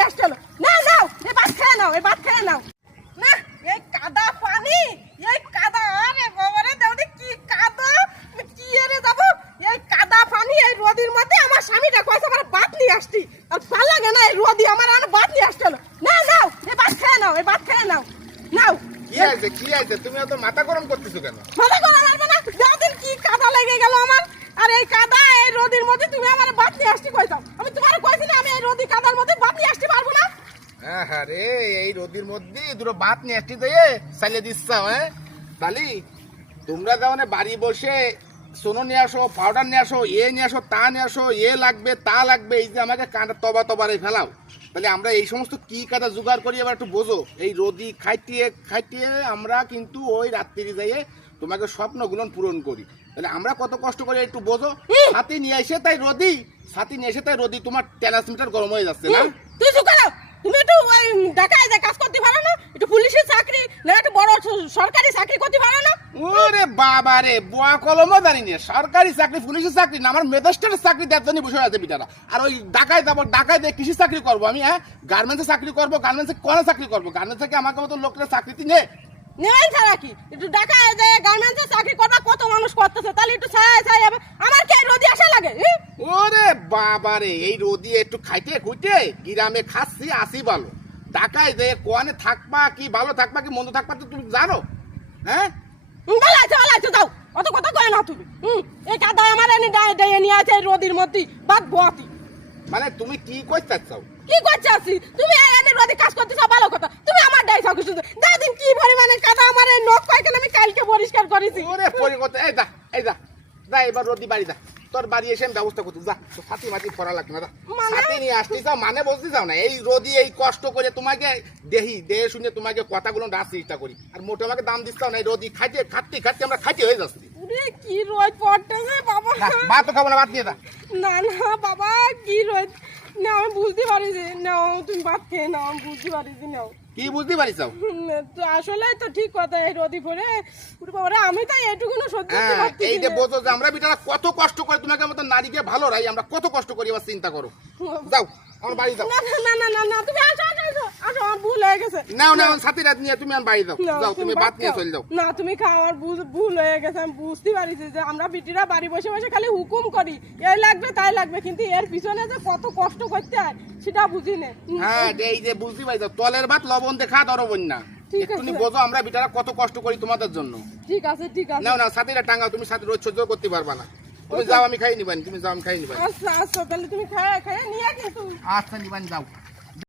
নিয়ে আসতে হলো। না নাও, এই ভাত খেয়ে নাও, এই ভাত খেয়ে নাও। না, এই কাদা পানি, এই কাদা, আরে বাবারে দেউদি কি কাদা, আমি কি এরে যাবো? এই কাদা পানি এই রোদির মধ্যে আমার স্বামীটা কইছে আমার ভাত নিয়ে আসতি। আর ভাল লাগে না এই রোদি আমার ভাত নিয়ে আসতে হলো। না নাও, এই ভাত খেয়ে নাও, এই ভাত খেয়ে নাও। নাও। কি আছে তুমি এত মাথা গরম করতেছো কেন? মাথা গরম লাগবে না, দেউদিন কি কাদা লেগে গেল আমার। আর এই কাদা এই রোদির মধ্যে তুমি আমার ভাত নিয়ে আসতে কইতাম। আমি তোমার কইছি না আমি এই রোদি কাদার মধ্যে ভাত নিয়ে আসতে পারবো না। আরে এই রোদির মধ্যে দুটো ভাত নিয়ে আসতে দিয়ে চাইলে দিচ্ছাও, হ্যাঁ তালি তোমরা যাও না বাড়ি বসে সোনো নিয়ে আসো, পাউডার নিয়ে আসো, নিয়ে আসো, তা নিয়ে আসো, লাগবে তা লাগবে, এই যে আমাকে কাঁটা তবারে ফেলাও। তাহলে আমরা এই সমস্ত কি কাদা জোগাড় করি এবার একটু বোঝো। এই রোদি খাইটিয়ে আমরা কিন্তু ওই রাত্রি যাইয়ে তোমাকে স্বপ্নগুলো পূরণ করি। তাহলে আমরা কত কষ্ট করে একটু বোঝো। ছাতি নিয়ে এসে তাই রোদি তোমার ট্রান্সমিটার গরম হয়ে যাচ্ছে না? তুই চুকাও, তুমি একটু ওই ঢাকায় যে কাজ করতে পারো না, একটু পুলিশের চাকরি না একটু বড় সরকারি চাকরি করতে পারো না? ওরে বাবা রে, বোয়া কলমও জানি না, সরকারি চাকরি পুলিশের চাকরি না, আমার মেজিস্ট্রেটের চাকরি দেওয়ার জন্য বসে আছে বিটারা। আর ওই ঢাকায় যাবো, ঢাকায় দিয়ে কৃষি চাকরি করবো আমি, হ্যাঁ গার্মেন্টসে চাকরি করবো, গার্মেন্টসে কোনে চাকরি করবো? গার্মেন্টস থেকে আমাকে মতো লোকের চাকরিতে নেই নেবেন ছাড়া কি একটু ঢাকায় যে গার্মেন্টসে চাকরি করবা কত মানুষ করতেছে, তাহলে একটু ছায় আমার কে রোদি আসা লাগে? ওরে বাবা রে, এই রোদি একটু খাইতে খুঁটে গ্রামে খাচ্ছি আসি ভালো, ঢাকায় যে কোয়ানে থাকবা কি ভালো থাকবা কি মন্দ থাকবা তো তুমি জানো? হ্যাঁ ভালো আছে যাও, অত কথা কয় না তুমি। এই কাদা আমার এনে ডায়ে নিয়ে আছে এই রোদির মধ্যে বাদ বতি। মানে তুমি কি করতে চাও? কি করছিস তুমি? এনে রোদি কাজ করতেছ ভালো কথা, তুমি আমার ডাই চাও কিছু দাদিন কি পরিমাণে কাদা আমার এই নখ কয়খান আমি কালকে পরিষ্কার করেছি। ওরে পরিকত, এই যা এবার রোদি বাড়ি যা, তোর বাড়ি এসে আমি ব্যবস্থা করতে যা, তো ছাতি মাটি ফরা লাগবে না, ছাতি নিয়ে আসতে যাও, মানে বলতে যাও না। এই রোদি এই কষ্ট করে তোমাকে দেহে শুনে তোমাকে কথাগুলো রাখতে চেষ্টা করি, আর মোটে আমাকে দাম দিচ্ছ না। এই রোদি খাইতে আমরা খাইতে হয়ে যাচ্ছি। কি রোদ পড়তেছে বাবা। ভাত তো খাবো না, ভাত নিয়ে যা। না বাবা কি রোদ, না আমি বুঝতে পারিছি, নাও তুমি ভাত খেয়ে নাও, আমি বুঝতে পারিছি নাও। কি বুঝতে পারিস? তো আসলে তো ঠিক কথা, এই রোদি পরে বাবা আমি তাই এইটুকুনো সহ্য করতে পারছি। এই যে বোঝো যে আমরা বিটারা কত কষ্ট করে তোমাকে মতো নারীকে ভালো রাই, আমরা কত কষ্ট করি এবার চিন্তা করো। যাও আমার বাড়ি যাও। না তুমি আসো আমার ভুল হয়ে গেছে। না ছাতি রাত নিয়ে তুমি আমার বাড়ি যাও, তুমি ভাত নিয়ে চলে যাও। না তুমি খাও, আমার ভুল হয়ে গেছে, আমি বুঝতে পারিছি যে আমরা বিটিরা বাড়ি বসে বসে খালি হুকুম করি এই লাগবে তাই লাগবে, কিন্তু এর পিছনে যে কত কষ্ট করতে হয় সেটা বুঝি না। হ্যাঁ এই যে বুঝতে পারি, তলের ভাত লবণ দেখা ধরবন না, একটুনি বোঝো আমরা বিটারা কত কষ্ট করি তোমাদের জন্য। ঠিক আছে না ছাতিটা টাঙ্গাও, তুমি ছাতি রোজ সহ্য করতে পারবা না, তুমি যাও আমি খাই নিবানি, তুমি যাও আমি খাই নিবানি। আচ্ছা তাহলে তুমি খায় নিয়ে কিন্তু। আচ্ছা নিবানি যাও।